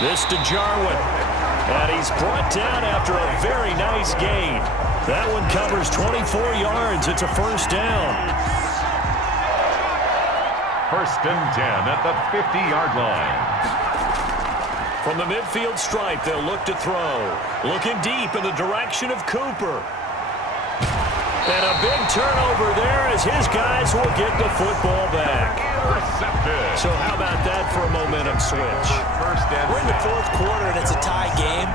This to Jarwin. And he's brought down after a very nice gain. That one covers 24 yards. It's a first down. First and 10 at the 50-yard line. From the midfield stripe, they'll look to throw. Looking deep in the direction of Cooper. And a big turnover there as his guys will get the football back. Intercepted. So how about that for a momentum switch? We're in the fourth quarter and it's a tie game.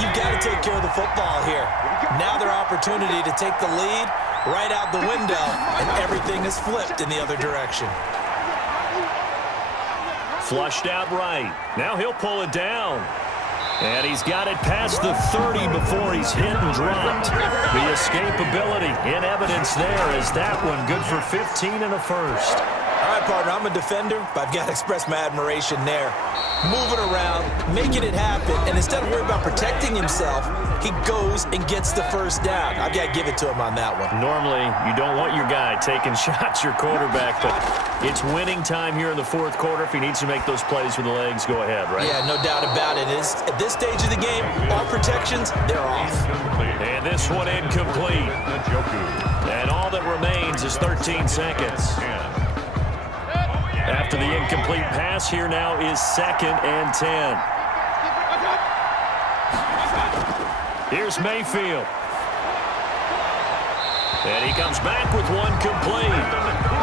You've got to take care of the football here. Now their opportunity to take the lead right out the window, and everything is flipped in the other direction. Flushed out right. Now he'll pull it down. And he's got it past the 30 before he's hit and dropped. The escapability in evidence there is that one good for 15 and a first. All right, partner, I'm a defender, but I've got to express my admiration there. Moving around, making it happen, and instead of worrying about protecting himself, he goes and gets the first down. I've got to give it to him on that one. Normally, you don't want your guy taking shots, your quarterback, but it's winning time here in the fourth quarter. If he needs to make those plays with the legs, go ahead, right? Yeah, no doubt about it. At this stage of the game, all protections, they're off. And this one incomplete. And all that remains is 13 seconds. After the incomplete pass, here now is 2nd and 10. Here's Mayfield. And he comes back with one complete.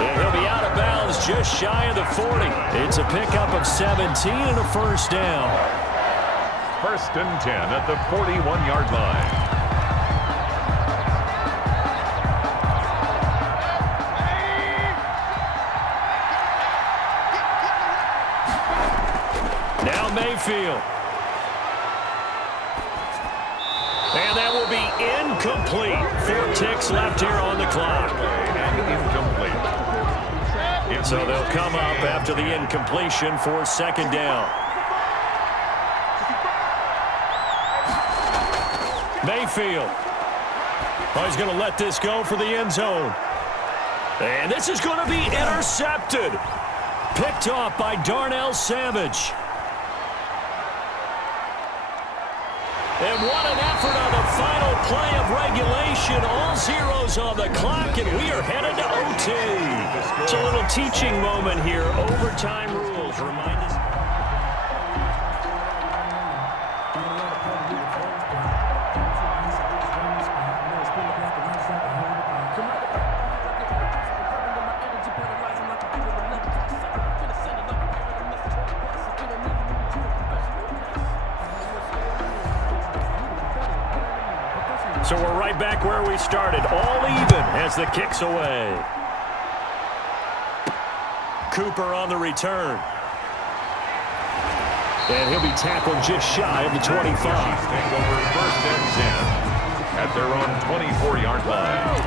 And he'll be out of bounds just shy of the 40. It's a pickup of 17 and a first down. First and 10 at the 41-yard line. Now Mayfield. And that will be incomplete. 4 ticks left here on the clock. Incomplete. So they'll come up after the incompletion for 2nd down. Mayfield. Oh, he's going to let this go for the end zone. And this is going to be intercepted. Picked off by Darnell Savage. And what an effort on the final play of regulation. All zeros on the clock, and we are headed to OT. It's a little teaching moment here. Overtime rules remind us. So we're right back where we started, all even as the kick's away. Cooper on the return. And he'll be tackled just shy of the 25. Take over first and 10 at their own 24-yard line.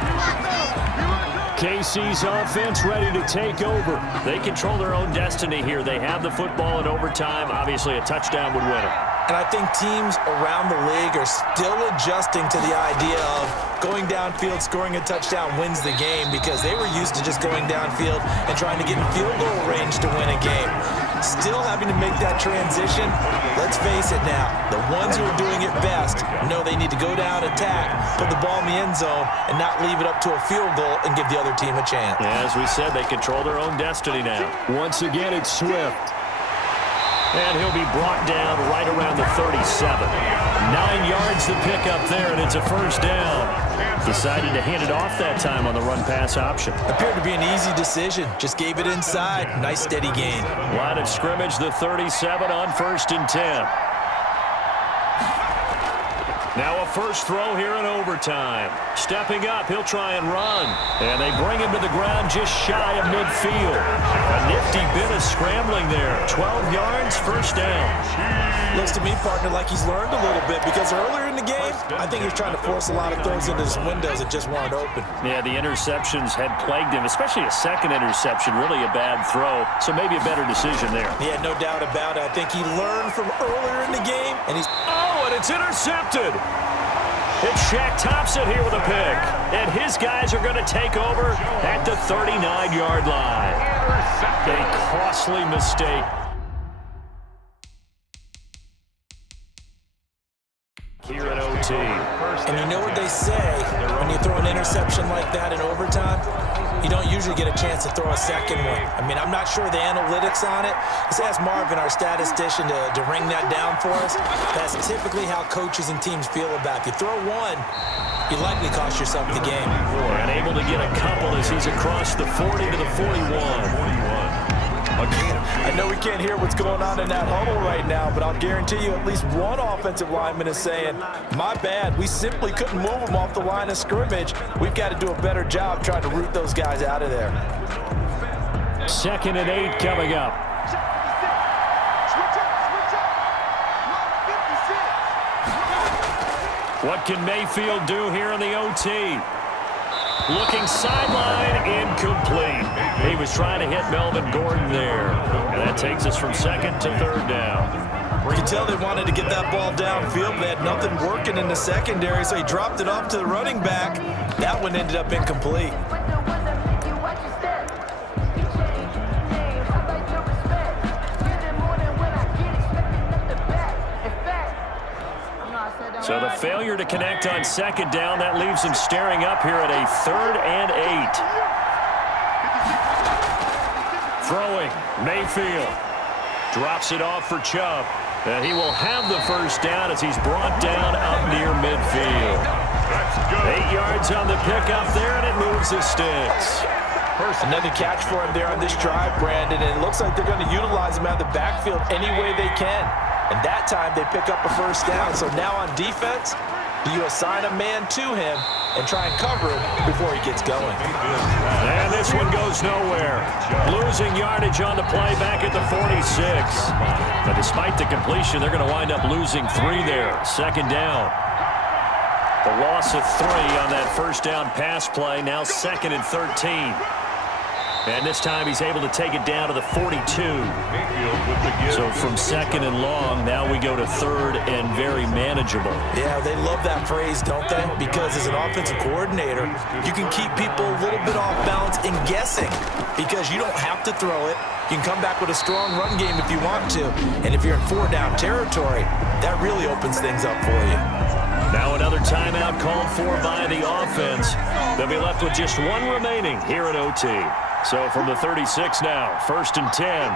KC's offense ready to take over. They control their own destiny here. They have the football in overtime. Obviously, a touchdown would win it. And I think teams around the league are still adjusting to the idea of going downfield, scoring a touchdown wins the game, because they were used to just going downfield and trying to get in field goal range to win a game. Still having to make that transition. Let's face it now, the ones who are doing it best know they need to go down, attack, put the ball in the end zone, and not leave it up to a field goal and give the other team a chance. Yeah, as we said, they control their own destiny now. Once again, it's Swift. And he'll be brought down right around the 37. 9 yards to pick up there, and it's a first down. Decided to hand it off that time on the run-pass option. Appeared to be an easy decision. Just gave it inside. Nice steady gain. Line of scrimmage, the 37 on 1st and 10. Now a first throw here in overtime. Stepping up, he'll try and run. And they bring him to the ground just shy of midfield. A nifty bit of scrambling there. 12 yards, first down. Looks to me, partner, like he's learned a little bit, because earlier in the game, I think he was trying to force a lot of throws into his windows that just weren't open. Yeah, the interceptions had plagued him, especially a second interception, really a bad throw. So maybe a better decision there. Yeah, no doubt about it. I think he learned from earlier in the game, and he's... Oh, and it's intercepted. It's Shaq Thompson here with a pick. And his guys are going to take over at the 39-yard line. A costly mistake. here at OT. And you know what they say, when you throw an interception like that in overtime, you don't usually get a chance to throw a second one. I mean, I'm not sure the analytics on it. Let's ask Marvin, our statistician, to ring that down for us. That's typically how coaches and teams feel about it. If you throw one, you likely cost yourself the game. And able to get a couple as he's across the 40 to the 41. I know we can't hear what's going on in that huddle right now, but I'll guarantee you at least one offensive lineman is saying, my bad, we simply couldn't move them off the line of scrimmage. We've got to do a better job trying to root those guys out of there. 2nd and 8 coming up. What can Mayfield do here in the OT? Looking sideline, incomplete. He was trying to hit Melvin Gordon there. And that takes us from 2nd to 3rd down. You can tell they wanted to get that ball downfield. They had nothing working in the secondary, so he dropped it off to the running back. That one ended up incomplete. So the failure to connect on 2nd down, that leaves him staring up here at a 3rd and 8. Throwing, Mayfield. Drops it off for Chubb. And he will have the 1st down as he's brought down up near midfield. 8 yards on the pickup there, and it moves the sticks. Another catch for him there on this drive, Brandon, and it looks like they're going to utilize him out of the backfield any way they can. And that time they pick up a 1st down. So now on defense, do you assign a man to him and try and cover him before he gets going? And this one goes nowhere. Losing yardage on the play back at the 46. But despite the completion, they're going to wind up losing 3 there. 2nd down. The loss of 3 on that 1st down pass play. Now 2nd and 13. And this time he's able to take it down to the 42. So from 2nd and long, now we go to 3rd and very manageable. Yeah, they love that phrase, don't they? Because as an offensive coordinator, you can keep people a little bit off balance and guessing because you don't have to throw it. You can come back with a strong run game if you want to. And if you're in 4-down territory, that really opens things up for you. Now another timeout called for by the offense. They'll be left with just 1 remaining here at OT. So from the 36 now, 1st and 10.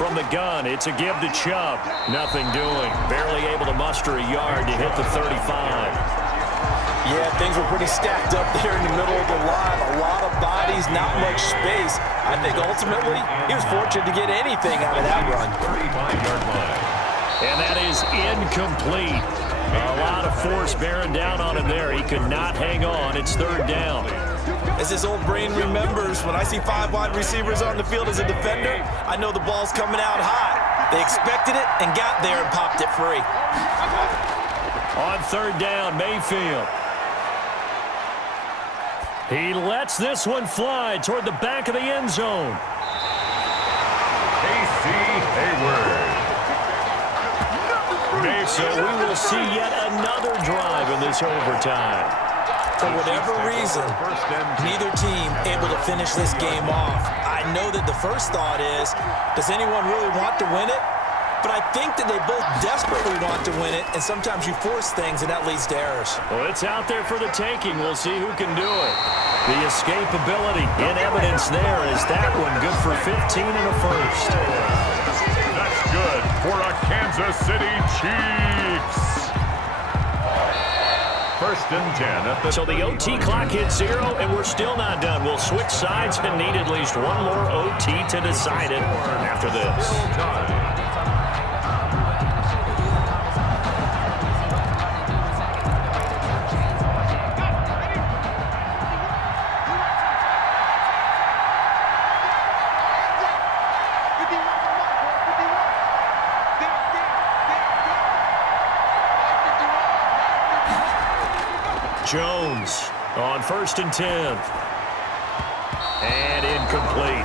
From the gun, it's a give to Chubb. Nothing doing. Barely able to muster a yard to hit the 35. Yeah, things were pretty stacked up there in the middle of the line. A lot of bodies, not much space. I think ultimately he was fortunate to get anything out of that run. 35-yard line. And that is incomplete. A lot of force bearing down on him there. He could not hang on. It's 3rd down. As his old brain remembers, when I see 5 wide receivers on the field as a defender, I know the ball's coming out hot. They expected it and got there and popped it free. On 3rd down, Mayfield. He lets this one fly toward the back of the end zone. Casey Hayward. So we will see yet another drive in this overtime. For whatever reason, neither team able to finish this game off. I know that the first thought is, does anyone really want to win it? But I think that they both desperately want to win it, and sometimes you force things, and that leads to errors. Well, it's out there for the taking. We'll see who can do it. The escapability in evidence there is that one good for 15 and a 1st. That's good for a Kansas City Chiefs. 1st and 10. So the OT clock hits 0, and we're still not done. We'll switch sides and need at least 1 more OT to decide it after this. Jones on 1st and 10. And incomplete.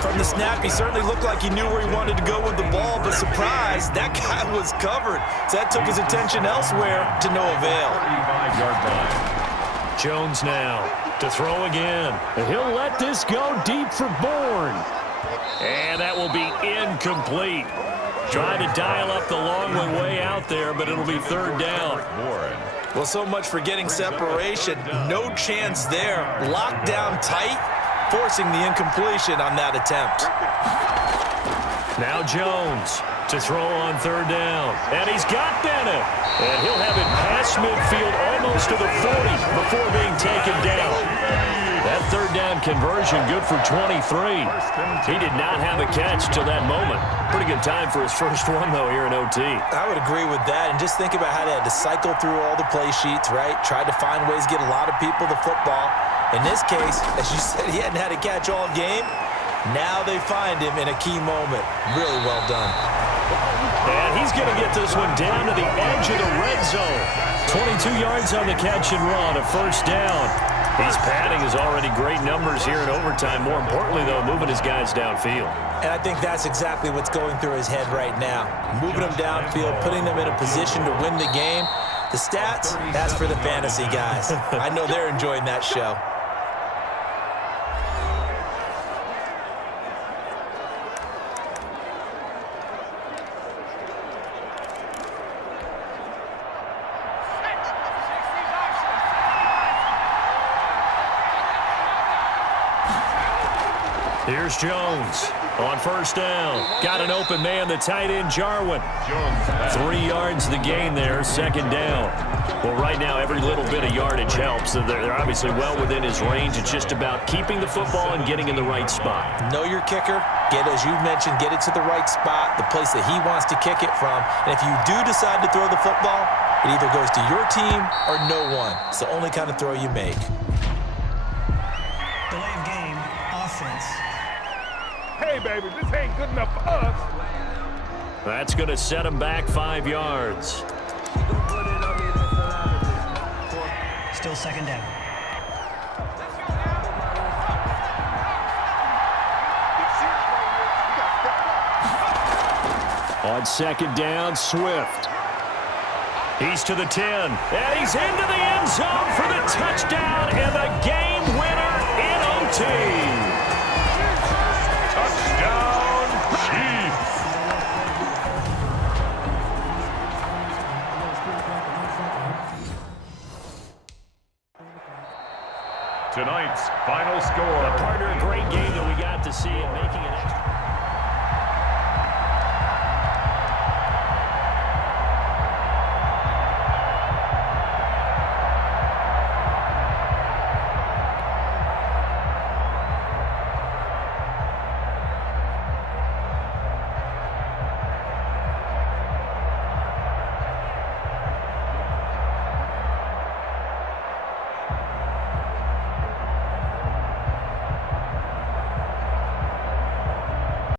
From the snap, he certainly looked like he knew where he wanted to go with the ball, but surprise, that guy was covered. So that took his attention elsewhere to no avail. 35-yard line. Jones now to throw again. He'll let this go deep for Bourne. And that will be incomplete. Trying to dial up the long way out there, but it'll be third down. Well, so much for getting separation. No chance there. Locked down tight, forcing the incompletion on that attempt. Now Jones to throw on third down. And he's got Bennett. And he'll have it past midfield almost to the 40 before being taken down. That third down conversion good for 23. He did not have a catch till that moment. Pretty good time for his first one, though, here in OT. I would agree with that. And just think about how they had to cycle through all the play sheets, right? Tried to find ways to get a lot of people the football. In this case, as you said, he hadn't had a catch all game. Now they find him in a key moment. Really well done. And he's going to get this one down to the edge of the red zone. 22 yards on the catch and run, a first down. He's padding his already great numbers here in overtime. More importantly, though, moving his guys downfield. And I think that's exactly what's going through his head right now. Moving them downfield, putting them in a position to win the game. The stats, that's for the fantasy guys. I know they're enjoying that show. Here's Jones on first down. Got an open man, the tight end, Jarwin. 3 yards the gain there, second down. Well, right now, every little bit of yardage helps. They're obviously well within his range. It's just about keeping the football and getting in the right spot. Know your kicker. As you mentioned, get it to the right spot, the place that he wants to kick it from. And if you do decide to throw the football, it either goes to your team or no one. It's the only kind of throw you make. Delay of game, offense. Hey, baby, this ain't good enough for us. That's going to set him back 5 yards. Still second down. On second down, Swift. He's to the 10, and he's into the end zone for the touchdown and the game winner in OT. Touchdown, Chiefs. Tonight's final score. A partner, a great game that we got to see, and making